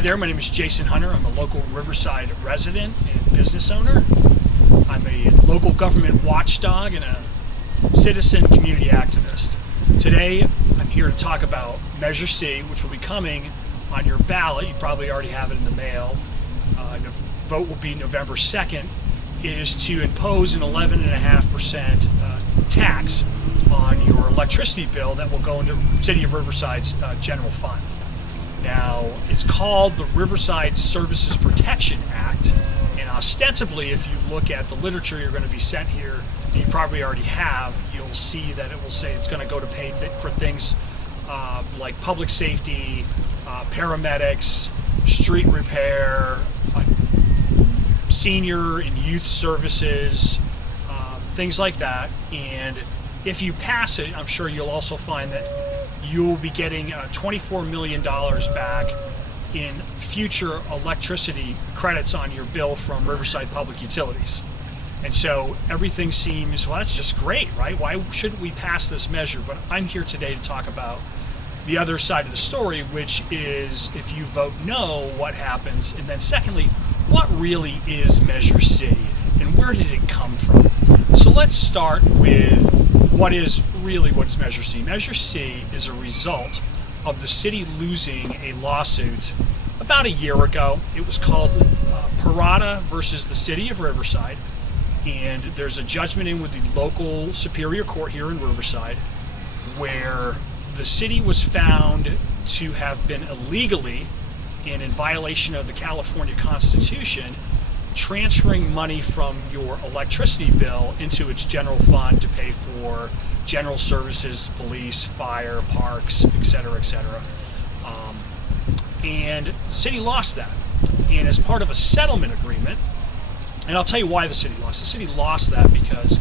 Hi there, my name is Jason Hunter. I'm a local Riverside resident and business owner. I'm a local government watchdog and a citizen community activist. Today, I'm here to talk about Measure C, which will be coming on your ballot. You probably already have it in the mail. The vote will be November 2nd. It is to impose an 11.5% tax on your electricity bill that will go into City of Riverside's general fund. Now, it's called the Riverside Services Protection Act, and ostensibly, if you look at the literature you're going to be sent here, and you probably already have, you'll see that it will say it's going to go to pay for things like public safety, paramedics, street repair, senior and youth services, things like that. And if you pass it, I'm sure you'll also find that you will be getting $24 million back in future electricity credits on your bill from Riverside Public Utilities. And so everything seems, well, that's just great, right? Why shouldn't we pass this measure? But I'm here today to talk about the other side of the story, which is if you vote no, what happens? And then secondly, what really is Measure C and where did it come from? So let's start with what is Measure C? Measure C is a result of the city losing a lawsuit about a year ago. It was called Parada versus the City of Riverside, and there's a judgment in with the local Superior Court here in Riverside where the city was found to have been illegally and in violation of the California Constitution transferring money from your electricity bill into its general fund to pay for general services, police, fire, parks, etc., etc. And the city lost that. And as part of a settlement agreement, and I'll tell you why the city lost. The city lost that because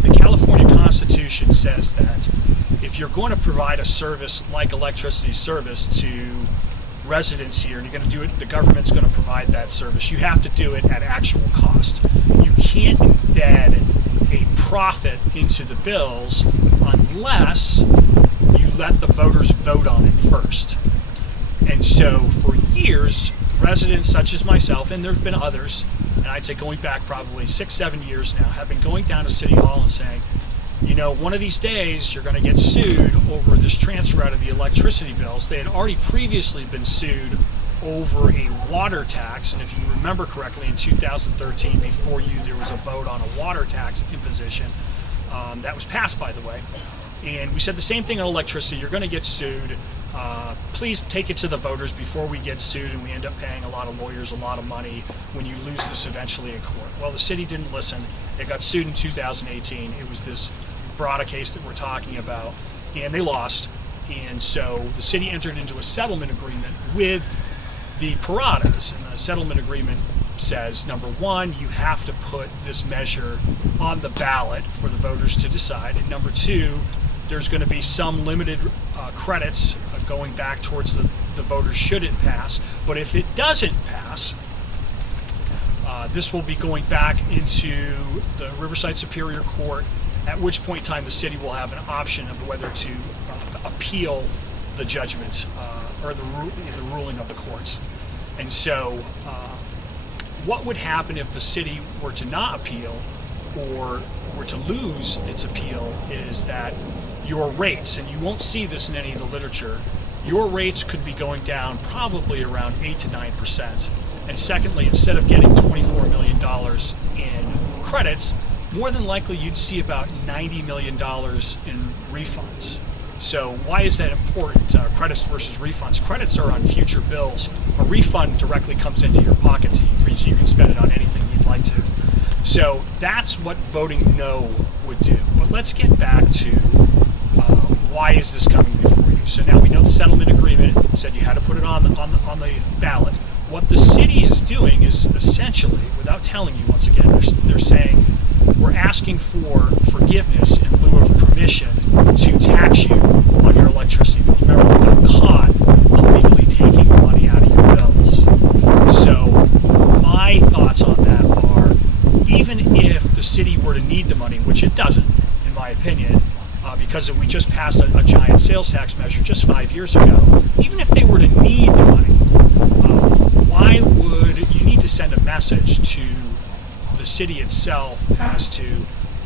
the California Constitution says that if you're going to provide a service like electricity service to residents here, and you're going to do it, the government's going to provide that service, you have to do it at actual cost. You can't embed a profit into the bills unless you let the voters vote on it first. And so for years, residents such as myself, and there's been others, and I'd say going back probably 6-7 years now, have been going down to City Hall and saying, you know, one of these days you're going to get sued over this transfer out of the electricity bills. They had already previously been sued over a water tax, and if you remember correctly, in 2013, before there was a vote on a water tax imposition that was passed, by the way. And we said the same thing on electricity. You're going to get sued. Please take it to the voters before we get sued and we end up paying a lot of lawyers a lot of money when you lose this eventually in court. Well, the city didn't listen. It got sued in 2018. It was this Parada case that we're talking about, and they lost. And so the city entered into a settlement agreement with the Paradas, and the settlement agreement says, number one, you have to put this measure on the ballot for the voters to decide, and number two, there's going to be some limited credits going back towards the voters should it pass. But if it doesn't pass, this will be going back into the Riverside Superior Court, at which point in time the city will have an option of whether to appeal the judgment or the ruling of the courts. And so what would happen if the city were to not appeal or were to lose its appeal is that your rates, and you won't see this in any of the literature, your rates could be going down probably around 8 to 9%. And secondly, instead of getting $24 million in credits, more than likely you'd see about $90 million in refunds. So why is that important, credits versus refunds? Credits are on future bills. A refund directly comes into your pocket so you can spend it on anything you'd like to. So that's what voting no would do. But let's get back to why is this coming before you? So now we know the settlement agreement said you had to put it on the ballot. What the city is doing is essentially, without telling you once again, they're saying we're asking for forgiveness in lieu of permission to tax you on your electricity bills. Remember, we got caught illegally taking money out of your bills. So my thoughts on that are, even if the city were to need the money, which it doesn't, in my opinion, because we just passed a giant sales tax measure just 5 years ago, even if they were to need the money, send a message to the city itself as to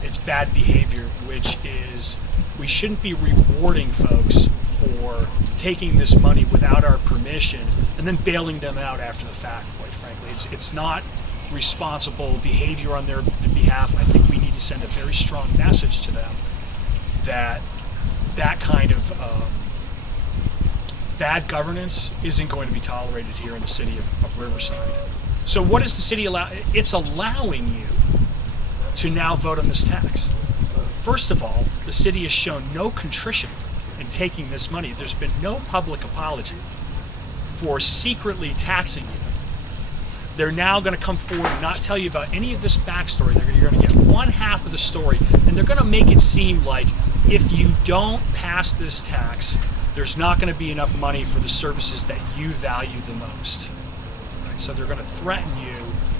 its bad behavior, which is we shouldn't be rewarding folks for taking this money without our permission and then bailing them out after the fact, quite frankly. It's not responsible behavior on their behalf. I think we need to send a very strong message to them that that kind of bad governance isn't going to be tolerated here in the city of Riverside. So what is the city allow? It's allowing you to now vote on this tax. First of all, the city has shown no contrition in taking this money. There's been no public apology for secretly taxing you. They're now going to come forward and not tell you about any of this backstory. You're going to get one half of the story, and they're going to make it seem like if you don't pass this tax, there's not going to be enough money for the services that you value the most. Right? So they're going to threaten you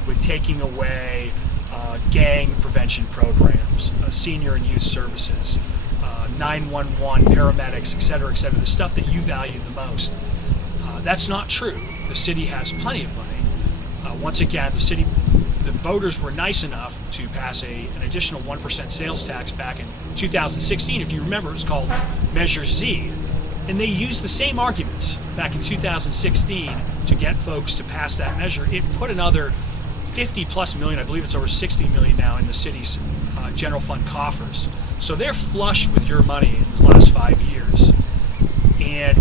with taking away gang prevention programs, senior and youth services, 911, paramedics, et cetera, the stuff that you value the most. That's not true. The city has plenty of money. Once again, the voters were nice enough to pass an additional 1% sales tax back in 2016. If you remember, it was called Measure Z. And they used the same arguments back in 2016 to get folks to pass that measure. It put another 50 plus million, I believe it's over 60 million now, in the city's general fund coffers. So they're flush with your money in the last 5 years. And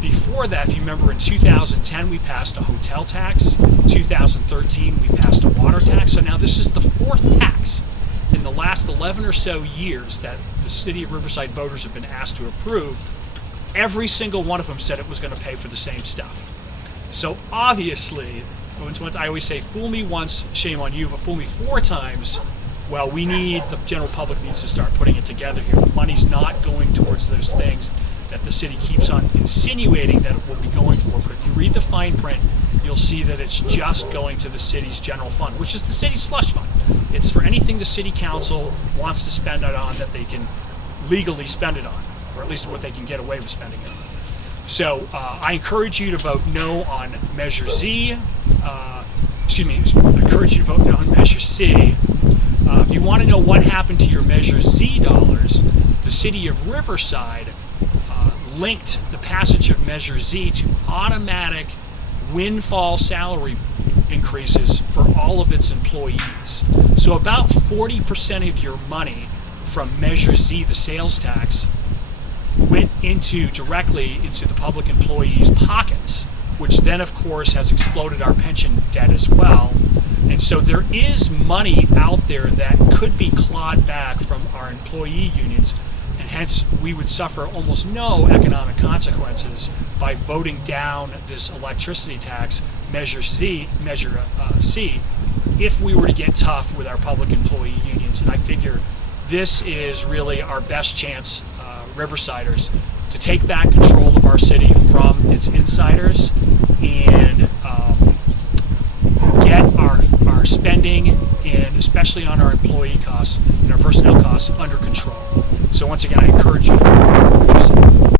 before that, if you remember, in 2010 we passed a hotel tax, 2013 we passed a water tax. So now this is the fourth tax in the last 11 or so years that the city of Riverside voters have been asked to approve. Every single one of them said it was going to pay for the same stuff. So obviously, I always say, fool me once, shame on you, but fool me 4 times, well, the general public needs to start putting it together here. The money's not going towards those things that the city keeps on insinuating that it will be going for. But if you read the fine print, you'll see that it's just going to the city's general fund, which is the city's slush fund. It's for anything the city council wants to spend it on that they can legally spend it on, or at least what they can get away with spending it on. So I encourage you to vote no on Measure Z. I encourage you to vote no on Measure C. If you want to know what happened to your Measure Z dollars, the city of Riverside linked the passage of Measure Z to automatic windfall salary increases for all of its employees. So about 40% of your money from Measure Z, the sales tax, went directly into the public employees' pockets, which then, of course, has exploded our pension debt as well. And so there is money out there that could be clawed back from our employee unions, and hence we would suffer almost no economic consequences by voting down this electricity tax, Measure C, if we were to get tough with our public employee unions. And I figure this is really our best chance, Riversiders, to take back control of our city from its insiders and get our spending, and especially on our employee costs and our personnel costs, under control. So once again, I encourage you to